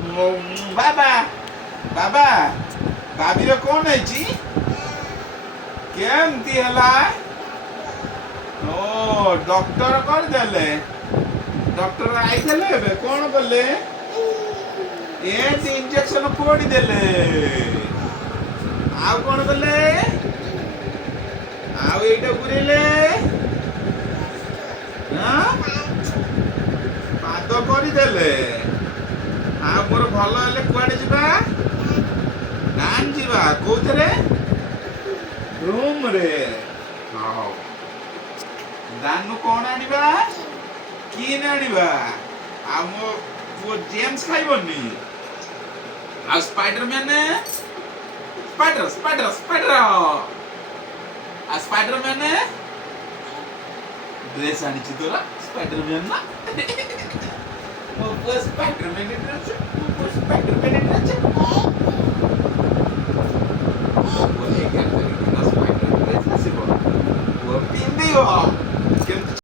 ବାବା ବାବା ବାବିର କଣ ହେଇଛି? କେମିତି ହେଲା? ଓ ଡକ୍ଟର କରିଦେଲେ? ଡକ୍ଟର ଆଇଥିଲେ ଏବେ କଣ କଲେ? ଏମିତି ଇଞ୍ଜେକ୍ସନ ପୋଡ଼ି ଦେଲେ। ଆଉ କଣ କଲେ? ଆଉ ଏଇଟା ପୁରେଇଲେ। ପାଦ କରିଦେଲେ। ଆଉ ମୋର ଭଲ ହେଲେ କୁଆଡେ ଯିବା? ଡାନ୍ ଯିବା। କୋଉଥିରେ? ରୁମ୍ ରେ। ହଉ। ଦାନୁ କଣ ଆଣିବା? କିନ୍ ଆଣିବା। ଆଉ ମୋ ପୁଅ ଜେମ୍ସ ଖାଇବନି? ଆଉ ସ୍ପାଇଡରମ୍ୟାନ? Spider spider spider. ଆଉ ସ୍ପାଇଡରମ୍ୟାନ? ଡ୍ରେସ୍ ଆଣିଛି ତୋର ସ୍ପାଇଡରମ୍ୟାନ ନା? ମୋ ପୁଅ ସ୍ପାଇଡରମ୍ୟାନ